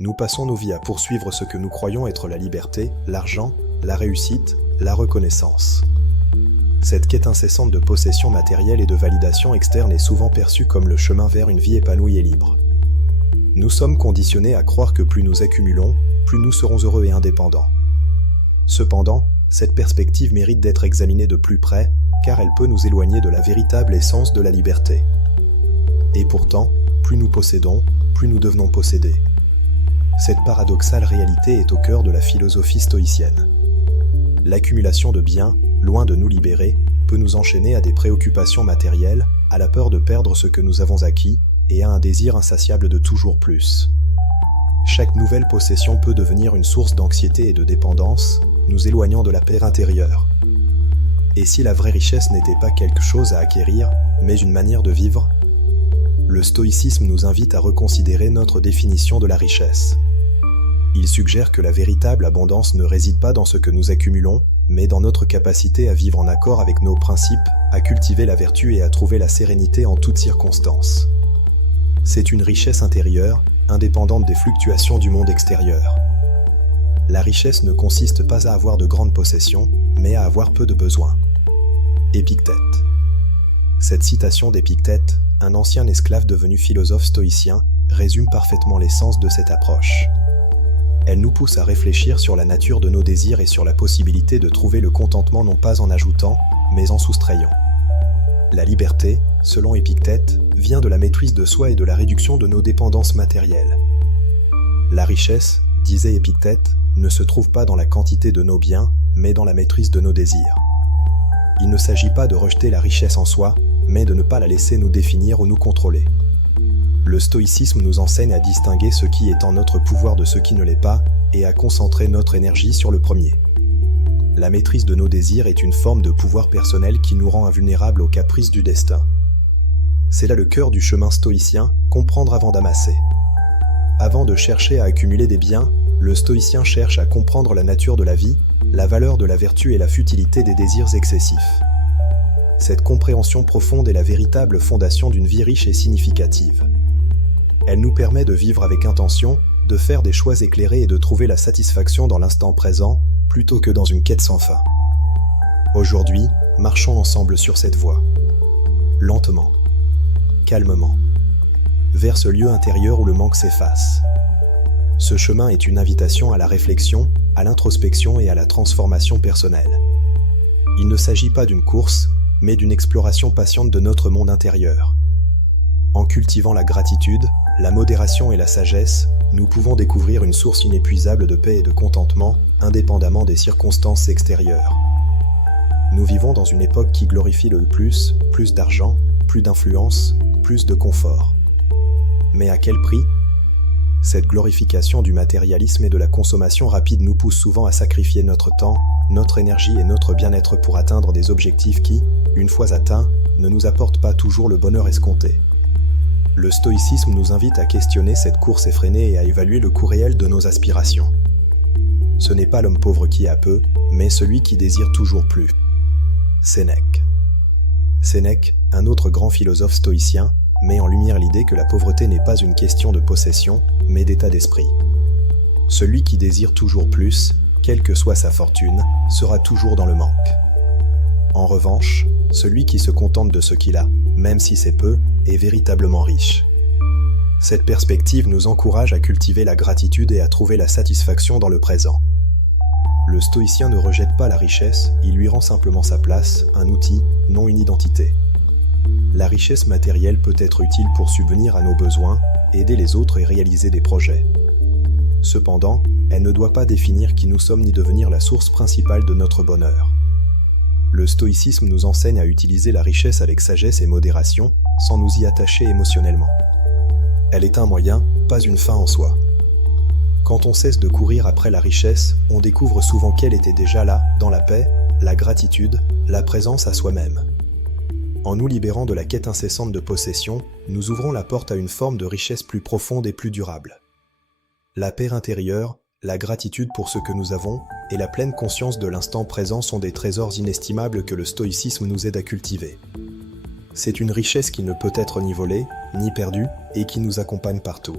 Nous passons nos vies à poursuivre ce que nous croyons être la liberté, l'argent, la réussite, la reconnaissance. Cette quête incessante de possession matérielle et de validation externe est souvent perçue comme le chemin vers une vie épanouie et libre. Nous sommes conditionnés à croire que plus nous accumulons, plus nous serons heureux et indépendants. Cependant, cette perspective mérite d'être examinée de plus près, car elle peut nous éloigner de la véritable essence de la liberté. Et pourtant, plus nous possédons, plus nous devenons possédés. Cette paradoxale réalité est au cœur de la philosophie stoïcienne. L'accumulation de biens, loin de nous libérer, peut nous enchaîner à des préoccupations matérielles, à la peur de perdre ce que nous avons acquis, et à un désir insatiable de toujours plus. Chaque nouvelle possession peut devenir une source d'anxiété et de dépendance, nous éloignant de la paix intérieure. Et si la vraie richesse n'était pas quelque chose à acquérir, mais une manière de vivre? Le stoïcisme nous invite à reconsidérer notre définition de la richesse. Il suggère que la véritable abondance ne réside pas dans ce que nous accumulons, mais dans notre capacité à vivre en accord avec nos principes, à cultiver la vertu et à trouver la sérénité en toutes circonstances. C'est une richesse intérieure, indépendante des fluctuations du monde extérieur. La richesse ne consiste pas à avoir de grandes possessions, mais à avoir peu de besoins. Épictète. Cette citation d'Épictète, un ancien esclave devenu philosophe stoïcien, résume parfaitement l'essence de cette approche. Elle nous pousse à réfléchir sur la nature de nos désirs et sur la possibilité de trouver le contentement non pas en ajoutant, mais en soustrayant. La liberté, selon Épictète, vient de la maîtrise de soi et de la réduction de nos dépendances matérielles. La richesse, disait Épictète, ne se trouve pas dans la quantité de nos biens, mais dans la maîtrise de nos désirs. Il ne s'agit pas de rejeter la richesse en soi, mais de ne pas la laisser nous définir ou nous contrôler. Le stoïcisme nous enseigne à distinguer ce qui est en notre pouvoir de ce qui ne l'est pas, et à concentrer notre énergie sur le premier. La maîtrise de nos désirs est une forme de pouvoir personnel qui nous rend invulnérables aux caprices du destin. C'est là le cœur du chemin stoïcien, comprendre avant d'amasser. Avant de chercher à accumuler des biens, le stoïcien cherche à comprendre la nature de la vie, la valeur de la vertu et la futilité des désirs excessifs. Cette compréhension profonde est la véritable fondation d'une vie riche et significative. Elle nous permet de vivre avec intention, de faire des choix éclairés et de trouver la satisfaction dans l'instant présent, plutôt que dans une quête sans fin. Aujourd'hui, marchons ensemble sur cette voie. Lentement, calmement, vers ce lieu intérieur où le manque s'efface. Ce chemin est une invitation à la réflexion, à l'introspection et à la transformation personnelle. Il ne s'agit pas d'une course, mais d'une exploration patiente de notre monde intérieur. En cultivant la gratitude, la modération et la sagesse, nous pouvons découvrir une source inépuisable de paix et de contentement, indépendamment des circonstances extérieures. Nous vivons dans une époque qui glorifie le plus d'argent, plus d'influence, plus de confort. Mais à quel prix? Cette glorification du matérialisme et de la consommation rapide nous pousse souvent à sacrifier notre temps, notre énergie et notre bien-être pour atteindre des objectifs qui, une fois atteints, ne nous apportent pas toujours le bonheur escompté. Le stoïcisme nous invite à questionner cette course effrénée et à évaluer le coût réel de nos aspirations. Ce n'est pas l'homme pauvre qui a peu, mais celui qui désire toujours plus. Sénèque. Sénèque, un autre grand philosophe stoïcien, met en lumière l'idée que la pauvreté n'est pas une question de possession, mais d'état d'esprit. Celui qui désire toujours plus, quelle que soit sa fortune, sera toujours dans le manque. En revanche, celui qui se contente de ce qu'il a, même si c'est peu, est véritablement riche. Cette perspective nous encourage à cultiver la gratitude et à trouver la satisfaction dans le présent. Le stoïcien ne rejette pas la richesse, il lui rend simplement sa place, un outil, non une identité. La richesse matérielle peut être utile pour subvenir à nos besoins, aider les autres et réaliser des projets. Cependant, elle ne doit pas définir qui nous sommes ni devenir la source principale de notre bonheur. Le stoïcisme nous enseigne à utiliser la richesse avec sagesse et modération, sans nous y attacher émotionnellement. Elle est un moyen, pas une fin en soi. Quand on cesse de courir après la richesse, on découvre souvent qu'elle était déjà là, dans la paix, la gratitude, la présence à soi-même. En nous libérant de la quête incessante de possession, nous ouvrons la porte à une forme de richesse plus profonde et plus durable. La paix intérieure, la gratitude pour ce que nous avons, et la pleine conscience de l'instant présent sont des trésors inestimables que le stoïcisme nous aide à cultiver. C'est une richesse qui ne peut être ni volée, ni perdue, et qui nous accompagne partout.